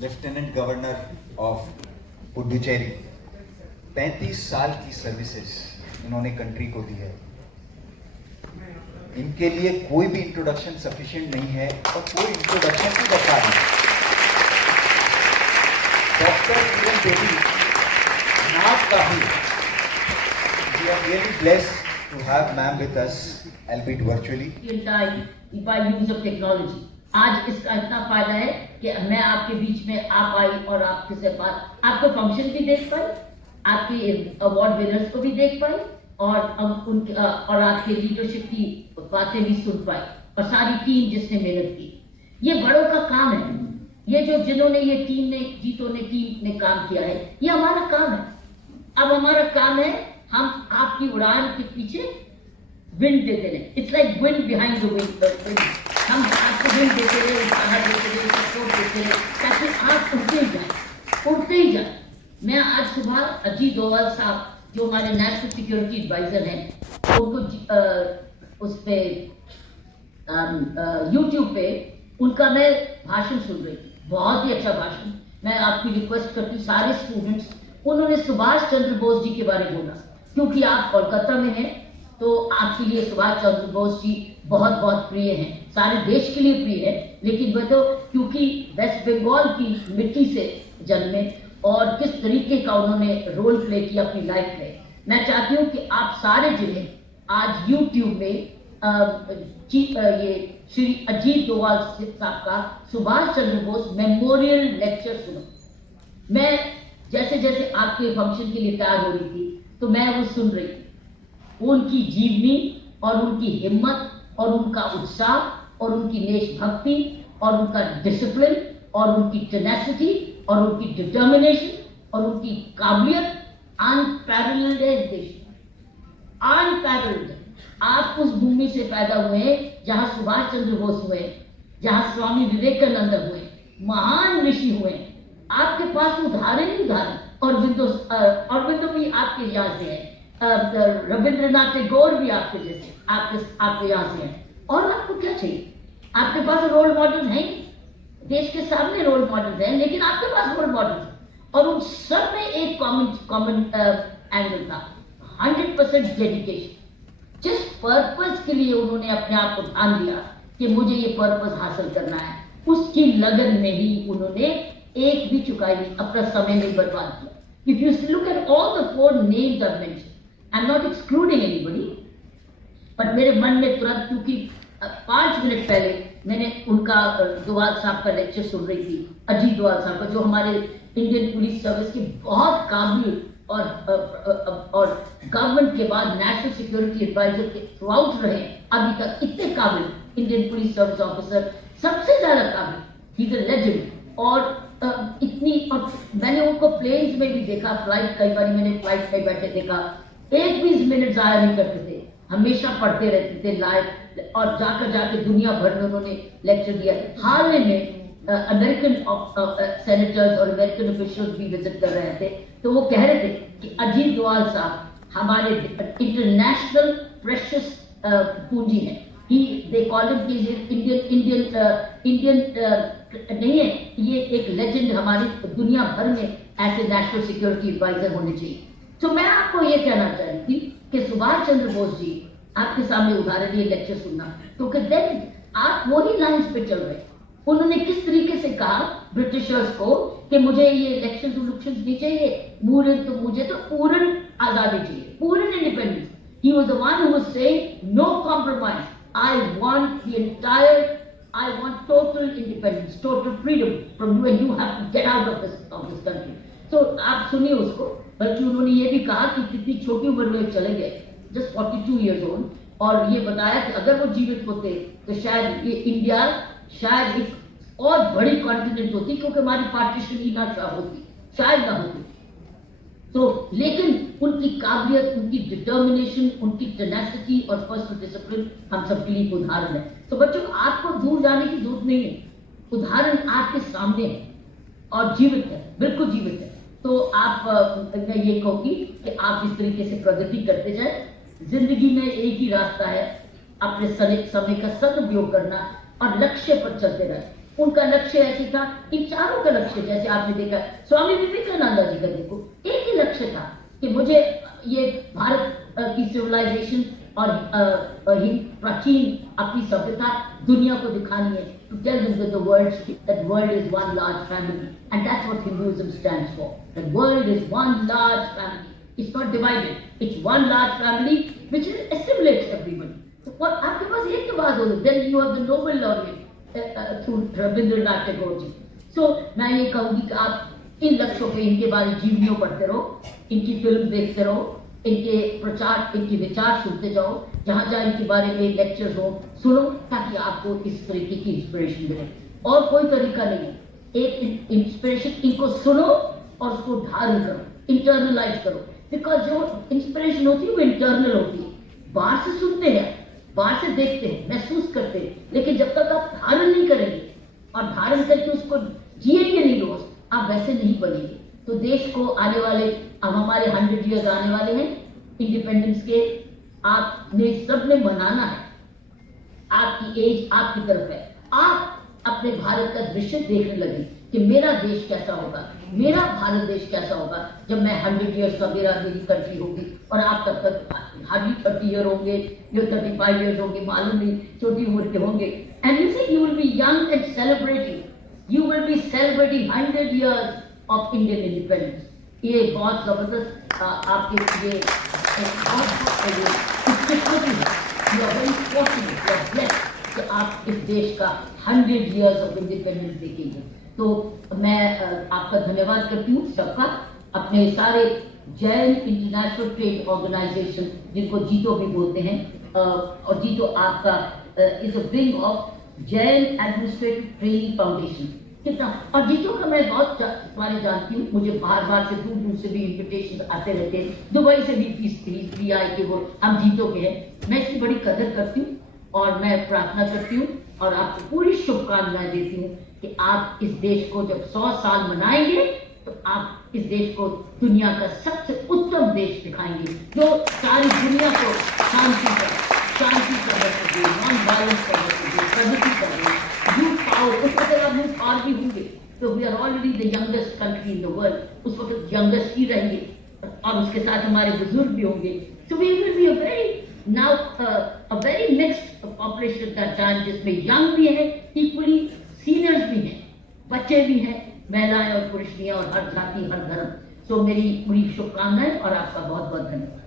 Lieutenant governor of Puducherry. 35 साल की services इन्होंने कंट्री को दी है। इनके लिए कोई भी इंट्रोडक्शन सफिशिएंट नहीं है और कोई इंट्रोडक्शन की दरकार नहीं। डॉक्टर किरण बेदी नाथ काफी, we are really blessed to have ma'am with us, albeit virtually. by use of technology. आज इसका इतना फायदा है कि मैं आपके बीच में आ पाई और आपके से बात, आपको फंक्शन भी देख पाई, आपके अवार्ड विनर्स को भी देख पाई और आपके लीडरशिप की बातें भी सुन पाई और सारी टीम जिसने मेहनत की। ये बड़ों का काम है। ये जो जिन्होंने ये टीम ने काम किया है, ये हमारा काम है। अब हमारा काम है हम आपकी उड़ान के पीछे विंड देते रहे। It's like wind behind the wind. हम आपको विंड देते रहे, उत्साह देते रहे, सपोर्ट देते रहे, ताकि आप उड़ते ही जाए। मैं आज सुबह अजीत डोवाल साहब जो हमारे नेशनल सिक्योरिटी एडवाइजर हैं, उनको उस पे यूट्यूब पे उनका मैं भाषण सुन रही थी। बहुत ही अच्छा भाषण। मैं आपकी रिक्वेस्ट करती हूँ सारे स्टूडेंट्स, उन्होंने सुभाष चंद्र बोस जी के बारे में बोला, क्योंकि आप कोलकाता में हैं तो आपके लिए सुभाष चंद्र बोस जी बहुत बहुत प्रिय हैं, सारे देश के लिए प्रिय है। लेकिन वह तो क्योंकि वेस्ट बंगाल की मिट्टी से जन्मे और किस तरीके का उन्होंने रोल प्ले किया अपनी लाइफ में, मैं चाहती हूँ कि आप सारे जिन्हें आज यूट्यूब में ये श्री अजीत डोवाल साहब का सुभाष चंद्र बोस मेमोरियल लेक्चर सुनो। मैं जैसे जैसे आपके फंक्शन के लिए तैयार हो रही थी तो मैं वो सुन रही थी। उनकी जीवनी और उनकी हिम्मत और उनका उत्साह और उनकी देशभक्ति और उनका डिसिप्लिन और उनकी टेनेसिटी और उनकी डिटर्मिनेशन और उनकी काबिलियत अनपैरेलल्ड है इस देश में, अनपैरेलल्ड। आप उस भूमि से पैदा हुए जहां सुभाष चंद्र बोस हुए, जहां स्वामी विवेकानंद हुए, महान ऋषि हुए। आपके पास उदाहरण ही उदाहरण। अरविंदो भी आपके यहाँ से है, रविंद्रनाथ टैगोर भी आपके जैसे आपके यहाँ से हैं। और आपको क्या चाहिए? आपके पास रोल मॉडल हैं, देश के सामने रोल मॉडल हैं, लेकिन आपके पास रोल मॉडल हैं और उन सब में एक कॉमन एंगल था, 100% डेडिकेशन। जिस पर्पस के लिए उन्होंने अपने आप को ठान दिया कि मुझे ये पर्पस हासिल करना है, उसकी लगन में ही उन्होंने एक भी चुकाई नहीं, अपना समय नहीं बर्बाद किया। If you look at all the 4 names I've mentioned, I'm not excluding anybody, but मेरे मन में तुरंत, क्योंकि 5 मिनट पहले मैंने उनका डोवाल साहब का लेक्चर सुन रही थी, अजीत डोवाल साहब का, जो हमारे इंडियन पुलिस सर्विस के बहुत काबिल और गवर्नमेंट के बाद नेशनल सिक्योरिटी एडवाइजर के थ्रूआउट रहे अभी तक इतने काबिल इंडियन पुलिस सर्विस ऑफिसर, सबसे ज्यादा काबिल, ही इज अ लेजेंड। और इतनी, और मैंने उनको प्लेन्स में भी देखा, फ्लाइट, कई बार मैंने फ्लाइट में बैठे देखा, 1-20 मिनट जाया नहीं करते थे, हमेशा पढ़ते रहते थे लाइव, और जाकर दुनिया भर में उन्होंने लेक्चर दिया। हाल में अमेरिकन सेनेटर्स और अमेरिकन ऑफिशियल्स भी विजिट कर रहे थे, तो वो कह रहे थे कि अजीत डोवाल साहब हमारे इंटरनेशनल प्रेशियस पूंजी है। दे कॉल हिम इंडियन नहीं है, ये एक लेजेंड, हमारी दुनिया भर में ऐसे नेशनल सिक्योरिटी एडवाइजर होने चाहिए। तो मैं आपको ये कहना चाह रही थी कि सुभाष चंद्र बोस जी आपके सामने उदाहरण, ये लेक्चर सुनना, क्योंकि देन आप वही लाइन्स पे चल रहे। उन्होंने किस तरीके से कहा ब्रिटिशर्स को कि मुझे ये इलेक्शंस नहीं चाहिए, मुझे तो पूर्ण आजादी चाहिए, पूर्ण independence. He was the one who was saying no compromise. I want total independence, total freedom from you, and you have to get out of this country. So आप सुनिए उसको। बल्कि उन्होंने ये भी कहा कि कितनी छोटी उम्र में चले गए, just 42 years old, और ये बताया कि अगर वो जीवित होते तो शायद ये इंडिया शायद एक और बड़ी कॉन्टिनेंट होती, क्योंकि हमारी पार्टीशन ही ना होती, शायद ना होती। तो लेकिन उनकी काबिलियत, उनकी डिटर्मिनेशन, उनकी टेनेसिटी और पर्सनल डिसिप्लिन हम सबके लिए उदाहरण है। तो बच्चों, आपको दूर जाने की जरूरत नहीं है, उदाहरण आपके सामने है और जीवित है, बिल्कुल जीवित है। तो आप, मैं ये कहूंगी कि आप इस तरीके से प्रगति करते जाए। जिंदगी में एक ही रास्ता है, अपने समय का सदुपयोग करना और लक्ष्य पर चलते रहे। उनका लक्ष्य ऐसे था, इन चारों का लक्ष्य जैसे आपने देखा स्वामी विवेकानंद जी का देखो, एक ही लक्ष्य था कि मुझे ये भारत की सिविलाइजेशन और ही प्राचीन अपनी सभ्यता दुनिया को दिखानी है, to tell them that the world is one large family, and that's what Hinduism stands for. The world is one large family. It's not divided. It's one large family which assimilates everybody. So आपके पास एक के बाद हो, then you have the Nobel laureate through Rabindranath Tagore ji. So मैं ये कहूँगी कि आप इन लक्ष्यों पे इनके बारे जीवनियों पढ़ते रहो, इनकी फिल्म देखते रहो, इनके प्रचार, इनके विचार सुनते जाओ, जहाँ जहाँ इनके बारे में लेक्चर्स हो सुनो, ताकि आपको इस तरीके की इंस्पिरेशन मिले। और कोई तरीका नहीं है, एक इंस्पिरेशन इनको सुनो और उसको धारण करो, इंटरनलाइज करो, बिकॉज जो इंस्पिरेशन होती है वो इंटरनल होती है। बाहर से सुनते हैं, बाहर से देखते हैं, महसूस करते हैं, लेकिन जब तक आप धारण नहीं करेंगे और धारण करके उसको जिएंगे नहीं रोज, आप वैसे नहीं बनेंगे। तो देश को आने वाले, अब हमारे 100 ईयर्स आने वाले हैं इंडिपेंडेंस के, आपने सबने मनाना है, आपकी एज आपकी तरफ है, आप अपने भारत का दृश्य देखने लगे कि मेरा देश कैसा होगा, मेरा भारत देश कैसा होगा जब मैं 100 ईयर्स का मेरी कंट्री होगी, और आप तब तक हार्डली 30 ईयर होंगे या 35 ईयर्स होंगे, मालूम नहीं, छोटी उम्र के होंगे, and you see you will be young and celebrating, you will be celebrating 100 years of Indian independence. ये बहुत जबरदस्त आपके ये कि आप इस देश का 100 ईयर्स ऑफ इंडिपेंडेंस देखेंगे। तो मैं आपका धन्यवाद करती हूँ सबका, अपने सारे जैन इंटरनेशनल ट्रेड ऑर्गेनाइजेशन जिनको जीतो भी बोलते हैं, और जीतो आपका is a wing of Jain administrative training foundation. कितना, और जीतो का मैं बहुत बारे जानती हूँ, मुझे बाहर से दूर दूर से भी इन्विटेशन आते रहते हैं, दुबई से भी आए कि वो हम जीतो के हैं। मैं इसकी बड़ी कदर करती हूँ और मैं प्रार्थना करती हूँ और आपको पूरी शुभकामनाएं देती हूँ कि आप इस देश को जब 100 साल मनाएंगे तो आप इस देश को दुनिया का सबसे उत्तम देश दिखाएंगे, जो सारी दुनिया को शांति कर सके, नॉन वायलेंस कर सके, प्रगति करे, यूथ पावर, उस वक्त आप यूथ पावर भी होंगे तो we are already the youngest country in the world, उस वक्त यंगेस्ट ही रहेंगे, और उसके साथ हमारे बुजुर्ग भी होंगे। So we will be a very mixed population at that time, जिसमें यंग भी है, इक्वली सीनियर्स भी हैं, बच्चे भी हैं, महिलाएं और पुरुष भी हैं, और हर जाति हर धर्म। सो मेरी पूरी शुभकामनाएं और आपका बहुत बहुत धन्यवाद।